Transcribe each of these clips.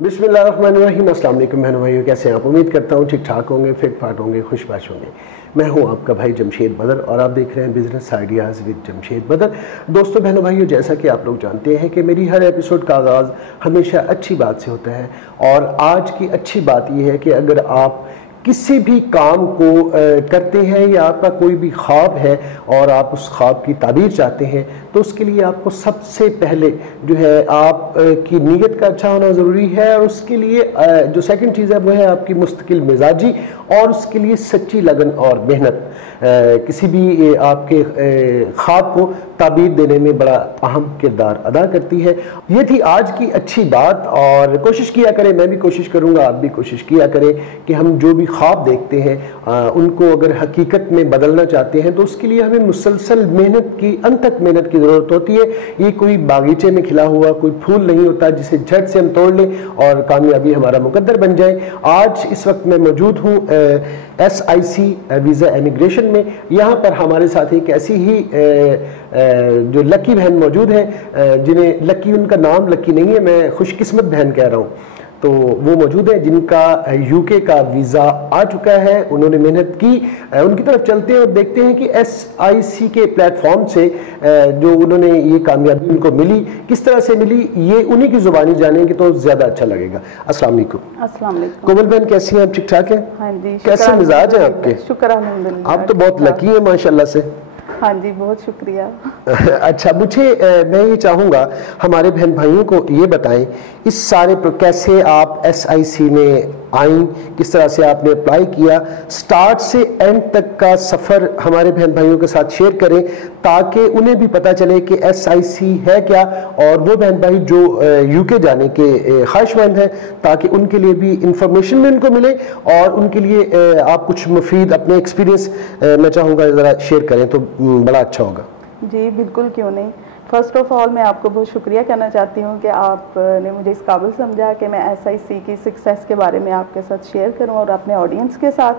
बिस्मिल्लाहिर्रहमानिर्रहीम। अस्सलाम वालेकुम बहनों भाइयों, कैसे हैं आप? उम्मीद करता हूँ ठीक ठाक होंगे, फिट फाट होंगे, खुशबाश होंगे। मैं हूँ आपका भाई जमशेद बदर और आप देख रहे हैं बिज़नेस आइडियाज़ विद जमशेद बदर। दोस्तों बहनों भाइयों, जैसा कि आप लोग जानते हैं कि मेरी हर एपिसोड का आगाज़ हमेशा अच्छी बात से होता है और आज की अच्छी बात यह है कि अगर आप किसी भी काम को करते हैं या आपका कोई भी ख्वाब है और आप उस ख्वाब की ताबीर चाहते हैं तो उसके लिए आपको सबसे पहले जो है आप की नीयत का अच्छा होना ज़रूरी है और उसके लिए जो सेकंड चीज़ है वो है आपकी मुस्तकिल मिजाजी और उसके लिए सच्ची लगन और मेहनत किसी भी आपके ख्वाब को ताबीर देने में बड़ा अहम किरदार अदा करती है। ये थी आज की अच्छी बात और कोशिश किया करें, मैं भी कोशिश करूँगा, आप भी कोशिश किया करें कि हम जो भी ख्वाब देखते हैं उनको अगर हकीकत में बदलना चाहते हैं तो उसके लिए हमें मुसलसल मेहनत की, अनथक मेहनत की ज़रूरत होती है। ये कोई बागीचे में खिला हुआ कोई फूल नहीं होता जिसे झट से हम तोड़ लें और कामयाबी हमारा मुकद्दर बन जाए। आज इस वक्त मैं मौजूद हूँ SIC वीज़ा इमिग्रेशन में। यहाँ पर हमारे साथ एक ऐसी ही जो लकी बहन मौजूद हैं जिन्हें लकी, उनका नाम लकी नहीं है, मैं खुशकिस्मत बहन कह रहा हूँ, तो वो मौजूद है जिनका UK का वीज़ा आ चुका है। उन्होंने मेहनत की, उनकी तरफ चलते हैं और देखते हैं कि SIC के प्लेटफॉर्म से जो उन्होंने ये कामयाबी उनको मिली किस तरह से मिली, ये उन्हीं की ज़ुबानी जानेंगे तो ज़्यादा अच्छा लगेगा। अस्सलाम वालेकुम। अस्सलाम वालेकुम। कोमल बहन कैसी हैं आप? ठीक ठाक हैं? हाँ जी। कैसे मिजाज हैं आपके? शुक्र अल्हम्दुलिल्लाह। आप तो बहुत लकी हैं माशाल्लाह से। हाँ जी, बहुत शुक्रिया। अच्छा, मुझे मैं ये चाहूँगा हमारे बहन भाइयों को ये बताएं इस सारे कैसे आप SIC में आई, किस तरह से आपने अप्लाई किया, स्टार्ट से एंड तक का सफ़र हमारे बहन भाइयों के साथ शेयर करें ताकि उन्हें भी पता चले कि SIC है क्या और वो बहन भाई जो UK जाने के ख्वाहिशमंद हैं ताकि उनके लिए भी इंफॉर्मेशन भी उनको मिले और उनके लिए आप कुछ मुफीद अपने एक्सपीरियंस मैं चाहूँगा ज़रा शेयर करें तो बड़ा अच्छा होगा। जी बिल्कुल, क्यों नहीं। फ़र्स्ट ऑफ़ ऑल मैं आपको बहुत शुक्रिया कहना चाहती हूँ कि आपने मुझे इस काबिल समझा कि मैं SIC की सक्सेस के बारे में आपके साथ शेयर करूँ और अपने ऑडियंस के साथ।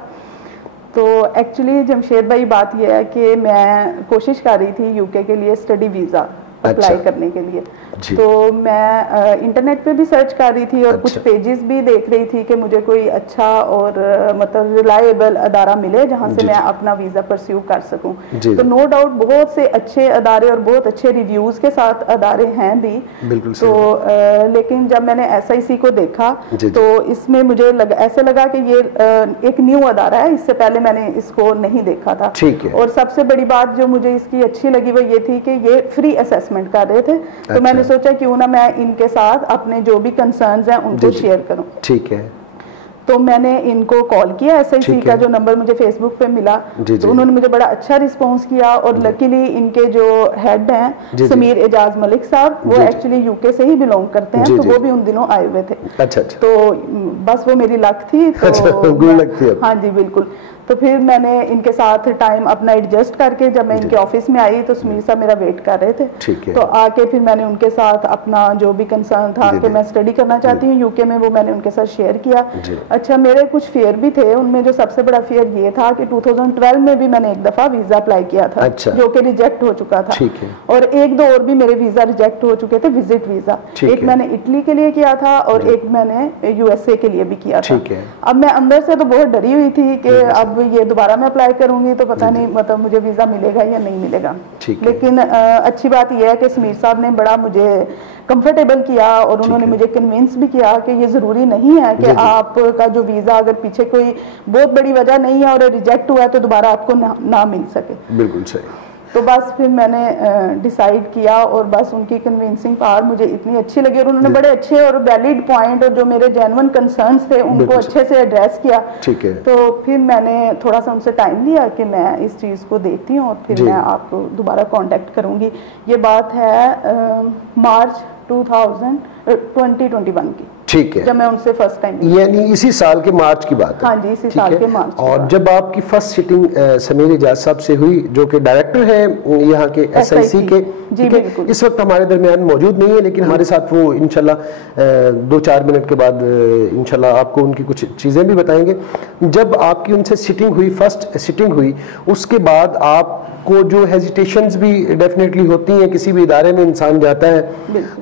तो एक्चुअली जमशेद भाई, बात यह है कि मैं कोशिश कर रही थी UK के लिए स्टडी वीज़ा अप्लाई करने के लिए। तो मैं इंटरनेट पे भी सर्च कर रही थी और कुछ पेजेस भी देख रही थी कि मुझे कोई अच्छा और मतलब रिलायबल अदारा मिले जहां से मैं अपना वीज़ा परस्यू कर सकूं। तो नो डाउट बहुत से अच्छे अदारे और बहुत अच्छे रिव्यूज़ के साथ अदारे हैं भी। तो लेकिन जब मैंने SIC को देखा तो इसमें मुझे ऐसे लगा कि ये एक न्यू अदारा है, इससे पहले मैंने इसको नहीं देखा था। और सबसे बड़ी बात जो मुझे इसकी अच्छी लगी वो ये थी कि ये फ्री असेसमेंट कर रहे थे। तो मैंने सोचा क्यों ना मैं इनके साथ अपने जो भी कंसर्न्स हैं उनको शेयर करूं। ठीक है। तो मैंने इनको कॉल किया, SIC का जो नंबर मुझे फेसबुक पे मिला, तो उन्होंने मुझे बड़ा अच्छा रिस्पांस किया और लकीली इनके जो हेड हैं समीर एजाज मलिक साहब, वो एक्चुअली UK से ही बिलोंग करते हैं, तो वो भी उन दिनों आए हुए थे। अच्छा। तो बस वो मेरी लक थी। तो हाँ जी बिल्कुल। तो फिर मैंने इनके साथ टाइम अपना एडजस्ट करके जब मैं इनके ऑफिस में आई तो समीर साहब मेरा वेट कर रहे थे। तो आके फिर मैंने उनके साथ अपना जो भी कंसर्न था कि मैं स्टडी करना चाहती हूँ UK में, वो मैंने उनके साथ शेयर किया। अच्छा, मेरे कुछ फेयर भी थे, उनमें जो सबसे बड़ा फेयर ये था कि 2012 में भी मैंने एक दफ़ा वीज़ा अप्लाई किया था जो कि रिजेक्ट हो चुका था और एक दो और भी मेरे वीज़ा रिजेक्ट हो चुके थे, विजिट वीज़ा। एक मैंने इटली के लिए किया था और एक मैंने USA के लिए भी किया था। अब मैं अंदर से तो बहुत डरी हुई थी कि अब ये दोबारा मैं अप्लाई करूंगी तो पता नहीं मतलब मुझे वीज़ा मिलेगा या नहीं मिलेगा। लेकिन अच्छी बात यह है कि समीर साहब ने बड़ा मुझे कंफर्टेबल किया और उन्होंने मुझे कन्विंस भी किया कि ये ज़रूरी नहीं है कि आपका जो वीज़ा अगर पीछे कोई बहुत बड़ी वजह नहीं है और रिजेक्ट हुआ है तो दोबारा आपको ना मिल सके। बिल्कुल सही। तो बस फिर मैंने डिसाइड किया और बस उनकी कन्विंसिंग पावर मुझे इतनी अच्छी लगी और उन्होंने बड़े अच्छे और वैलिड पॉइंट और जो मेरे जेन्युइन कंसर्न्स थे उनको अच्छे से एड्रेस किया। तो फिर मैंने थोड़ा सा उनसे टाइम लिया कि मैं इस चीज़ को देखती हूँ और फिर मैं आपको दोबारा कांटेक्ट करूँगी। ये बात है मार्च 2021 की। ठीक है। जब मैं उनसे फर्स्ट टाइम, यानी इसी साल के मार्च की बात है। हाँ जी, इसी साल के मार्च। और जब आपकी फर्स्ट सिटिंग समीर एजाज साहब से हुई जो कि डायरेक्टर हैं यहाँ के SIC के, इस वक्त हमारे दरमियान मौजूद नहीं है लेकिन हमारे साथ वो इंशाल्लाह 2-4 मिनट के बाद इंशाल्लाह आपको उनकी कुछ चीज़ें भी बताएंगे। जब आपकी उनसे सिटिंग हुई, फर्स्ट सिटिंग हुई, उसके बाद आपको जो हेजिटेशंस भी डेफिनेटली होती हैं, किसी भी इदारे में इंसान जाता है,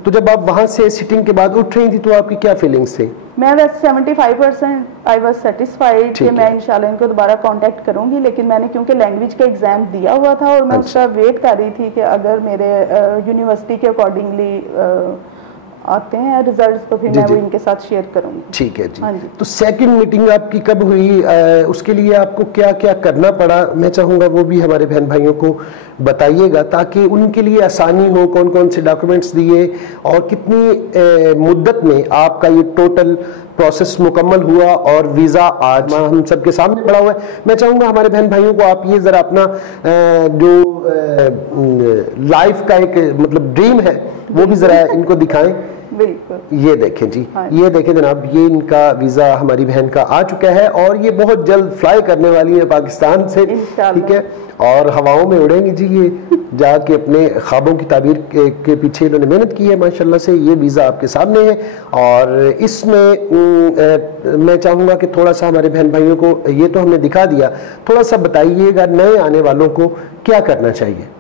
तो जब आप वहाँ से सिटिंग के बाद उठ रही थी तो आपकी क्या फीलिंग्स थी? मैं वैसे 75% आई वॉज सेटिस्फाइड कि मैं इंशाल्लाह इनको दोबारा कांटेक्ट करूंगी, लेकिन मैंने क्योंकि लैंग्वेज का एग्जाम दिया हुआ था और मैं उसका वेट कर रही थी कि अगर मेरे यूनिवर्सिटी के अकॉर्डिंगली आते हैं रिजल्ट्स तो फिर मैं वो इनके साथ शेयर करूंगी। ठीक है जी। हाँ जी। तो सेकंड मीटिंग आपकी कब हुई, उसके लिए आपको क्या क्या करना पड़ा, मैं चाहूँगा वो भी हमारे बहन भाइयों को बताइएगा ताकि उनके लिए आसानी हो। कौन कौन से डॉक्यूमेंट्स दिए और कितनी मुद्दत में आपका ये टोटल प्रोसेस मुकम्मल हुआ और वीज़ा आज हम सबके सामने पड़ा हुआ है। मैं चाहूँगा हमारे बहन भाइयों को आप ये ज़रा अपना जो लाइफ का एक मतलब ड्रीम है वो भी ज़रा इनको दिखाएं। बिल्कुल। ये देखें जी। हाँ। ये देखें जनाब, ये इनका वीज़ा हमारी बहन का आ चुका है और ये बहुत जल्द फ्लाई करने वाली है पाकिस्तान से, ठीक है, और हवाओं में उड़ेंगी जी। ये जाके अपने ख्वाबों की ताबीर के पीछे इन्होंने मेहनत की है माशाल्लाह से। ये वीज़ा आपके सामने है और इसमें मैं चाहूँगा कि थोड़ा सा हमारे बहन भाइयों को, ये तो हमने दिखा दिया, थोड़ा सा बताइएगा नए आने वालों को क्या करना चाहिए।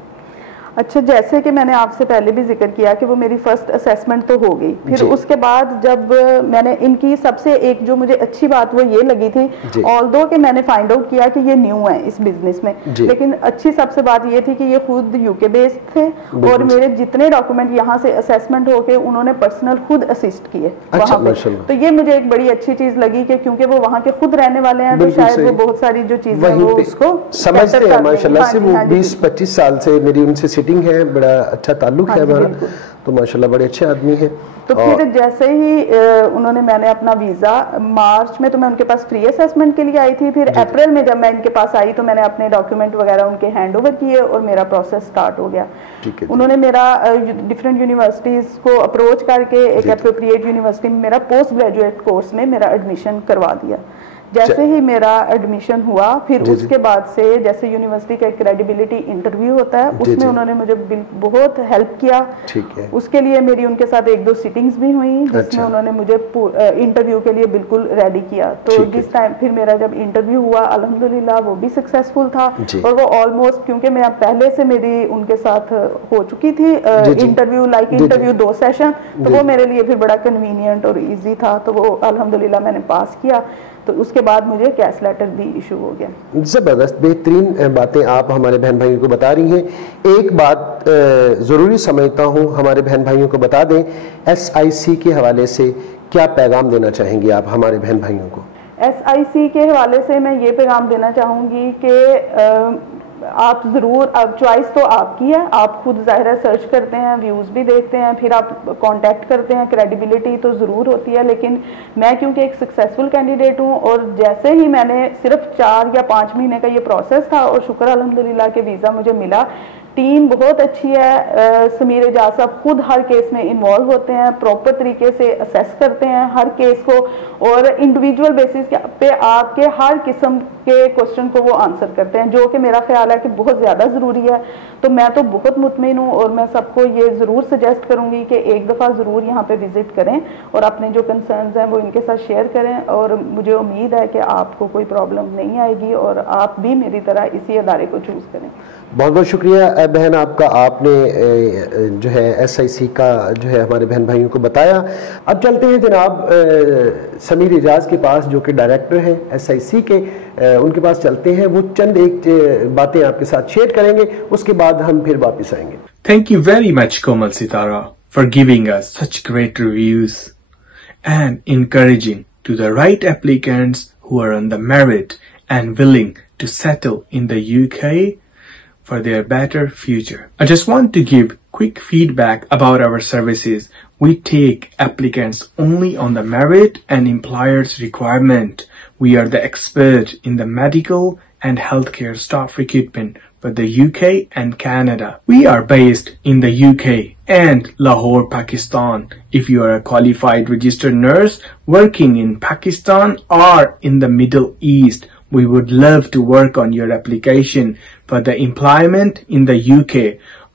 अच्छा, जैसे कि मैंने आपसे पहले भी जिक्र किया कि वो मेरी फर्स्ट असेसमेंट तो हो गई, फिर उसके बाद जब मैंने इनकी सबसे एक जो मुझे अच्छी बात वो ये लगी थी, ऑल्दो कि मैंने फाइंड आउट किया कि ये न्यू है इस बिजनेस में, लेकिन अच्छी सबसे बात ये थी कि ये खुद यूके बेस्ड थे और मेरे जितने डॉक्यूमेंट यहाँ से असेसमेंट होके उन्होंने पर्सनल खुद असिस्ट किए वहाँ पे। तो ये मुझे एक बड़ी अच्छी चीज लगी कि क्योंकि वो वहाँ के खुद रहने वाले हैं तो शायद वो बहुत सारी जो चीजें वो उसको समझते हैं माशाल्लाह से। वो 20-25 साल से मेरी उनसे है, बड़ा अच्छा ताल्लुक है हमारा, तो माशाल्लाह बड़े अच्छे आदमी हैं। तो फिर जैसे ही उन्होंने, मैंने अपना वीज़ा मार्च में तो मैं उनके पास फ्री असेसमेंट के लिए आई थी, फिर अप्रैल में जब मैं इनके पास आई तो मैंने अपने डॉक्यूमेंट वगैरह उनके हैंड ओवर किए और मेरा प्रोसेस स्टार्ट हो गया। उन्होंने मेरा डिफरेंट यूनिवर्सिटीज़ को अप्रोच करके एक एप्रोप्रिएट यूनिवर्सिटी में मेरा पोस्ट ग्रेजुएट कोर्स में मेरा एडमिशन करवा दिया। जैसे ही मेरा एडमिशन हुआ फिर उसके बाद से जैसे यूनिवर्सिटी का क्रेडिबिलिटी इंटरव्यू होता है उसमें उन्होंने मुझे बहुत हेल्प किया। ठीक है। उसके लिए मेरी उनके साथ 1-2 सिटिंग्स भी हुई जिसमें उन्होंने मुझे इंटरव्यू के लिए बिल्कुल रेडी किया। तो जिस टाइम फिर मेरा जब इंटरव्यू हुआ अल्हम्दुलिल्लाह वो भी सक्सेसफुल था और वो ऑलमोस्ट, क्योंकि मैं पहले से मेरी उनके साथ हो चुकी थी इंटरव्यू, इंटरव्यू 2 सेशन, तो वो मेरे लिए फिर बड़ा कन्वीनियंट और ईजी था। तो वो अल्हम्दुलिल्लाह मैंने पास किया, तो उसके बाद मुझे कैश लेटर भी इशू हो गया। ज़बरदस्त, बेहतरीन बातें आप हमारे बहन भाइयों को बता रही हैं। एक बात ज़रूरी समझता हूँ हमारे बहन भाइयों को बता दें, SIC के हवाले से क्या पैगाम देना चाहेंगे आप हमारे बहन भाइयों को? SIC के हवाले से मैं ये पैगाम देना चाहूँगी कि आप ज़रूर, अब चॉइस तो आपकी है, आप खुद ज़ाहिर सर्च करते हैं, व्यूज़ भी देखते हैं, फिर आप कांटेक्ट करते हैं, क्रेडिबिलिटी तो ज़रूर होती है। लेकिन मैं क्योंकि एक सक्सेसफुल कैंडिडेट हूँ और जैसे ही मैंने सिर्फ 4 या 5 महीने का ये प्रोसेस था और शुक्र अल्हम्दुलिल्लाह के वीज़ा मुझे मिला। टीम बहुत अच्छी है, समीर एजाज साहब खुद हर केस में इन्वॉल्व होते हैं, प्रॉपर तरीके से असेस करते हैं हर केस को और इंडिविजुअल बेसिस पे आपके हर किस्म के क्वेश्चन को वो आंसर करते हैं, जो कि मेरा ख्याल है कि बहुत ज़्यादा ज़रूरी है। तो मैं तो बहुत मुतमिन हूँ और मैं सबको ये ज़रूर सजेस्ट करूँगी कि एक दफ़ा ज़रूर यहाँ पे विज़िट करें और अपने जो कंसर्न्स हैं वो इनके साथ शेयर करें और मुझे उम्मीद है कि आपको कोई प्रॉब्लम नहीं आएगी और आप भी मेरी तरह इसी अदारे को चूज़ करें। बहुत बहुत शुक्रिया बहन आपका, आपने जो है SIC का जो है हमारे बहन भाइयों को बताया। अब चलते हैं जनाब समीर एजाज के पास जो कि डायरेक्टर हैं SIC के, उनके पास चलते हैं। वो चंद एक बातें आपके साथ शेयर करेंगे, उसके बाद हम फिर वापस आएंगे। Thank you very much Komal Sitara for giving us such great reviews and encouraging to the right applicants who are on the merit and willing to settle in the UK for their better future. I just want to give quick feedback about our services. We take applicants only on the merit and employer's requirement. We are the expert in the medical and healthcare staff recruitment for the UK and Canada. We are based in the UK and Lahore, Pakistan. If you are a qualified registered nurse working in Pakistan or in the Middle East, we would love to work on your application for the employment in the UK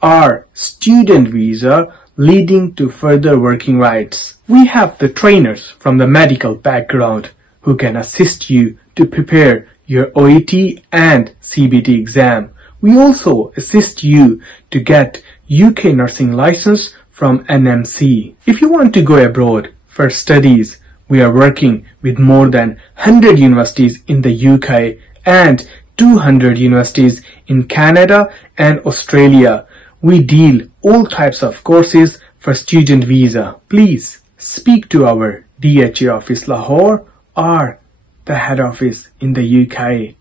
or student visa leading to further working rights. We have the trainers from the medical background who can assist you to prepare your OET and CBT exam. We also assist you to get UK nursing license from NMC. If you want to go abroad For studies, we are working with more than 100 universities in the UK and 200 universities in Canada and Australia. We deal all types of courses for student visa. Please speak to our DHA office Lahore or the head office in the UK.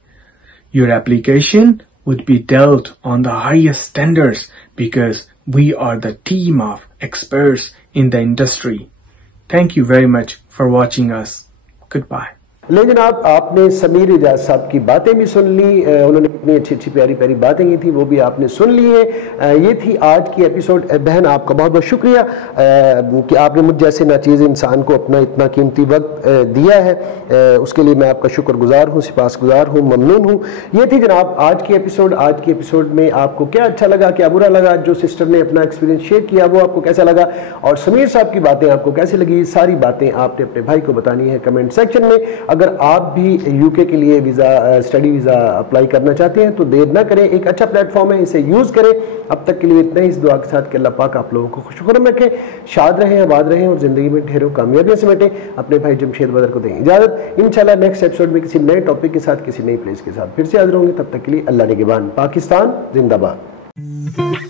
Your application would be dealt on the highest standards because we are the team of experts in the industry. Thank you very much for watching us. Goodbye. लेकिन आपने समीर इजाज साहब की बातें भी सुन ली, उन्होंने इतनी अच्छी अच्छी प्यारी प्यारी बातें की थी, वो भी आपने सुन ली है। ये थी आज की एपिसोड। बहन आपका बहुत बहुत शुक्रिया कि आपने मुझ जैसे नाचीज़ इंसान को अपना इतना कीमती वक्त दिया है, उसके लिए मैं आपका शुक्रगुजार हूँ, सिपासगुजार हूँ, ममनून हूँ। ये थी जनाब आज की एपिसोड। आज की एपिसोड में आपको क्या अच्छा लगा, क्या बुरा लगा, जो सिस्टर ने अपना एक्सपीरियंस शेयर किया वो आपको कैसा लगा, और समीर साहब की बातें आपको कैसी लगी, सारी बातें आपने अपने भाई को बतानी है कमेंट सेक्शन में। अगर आप भी यूके के लिए वीज़ा, स्टडी वीज़ा अप्लाई करना चाहते हैं तो देर ना करें, एक अच्छा प्लेटफॉर्म है, इसे यूज़ करें। अब तक के लिए इतना ही, इस दुआ के साथ कि अल्लाह पाक आप लोगों को खुशखुरम रखें, शाद रहें, आबाद रहें और ज़िंदगी में ढेरों कामयाबियां समेटें। अपने भाई जमशेद बदर को दें इजाज़त। इंशाल्लाह नेक्स्ट एपिसोड में किसी नए टॉपिक के साथ, किसी नई प्लेस के साथ फिर से हाजिर होंगे। तब तक के लिए अल्लाह निगहबान। पाकिस्तान जिंदाबाद।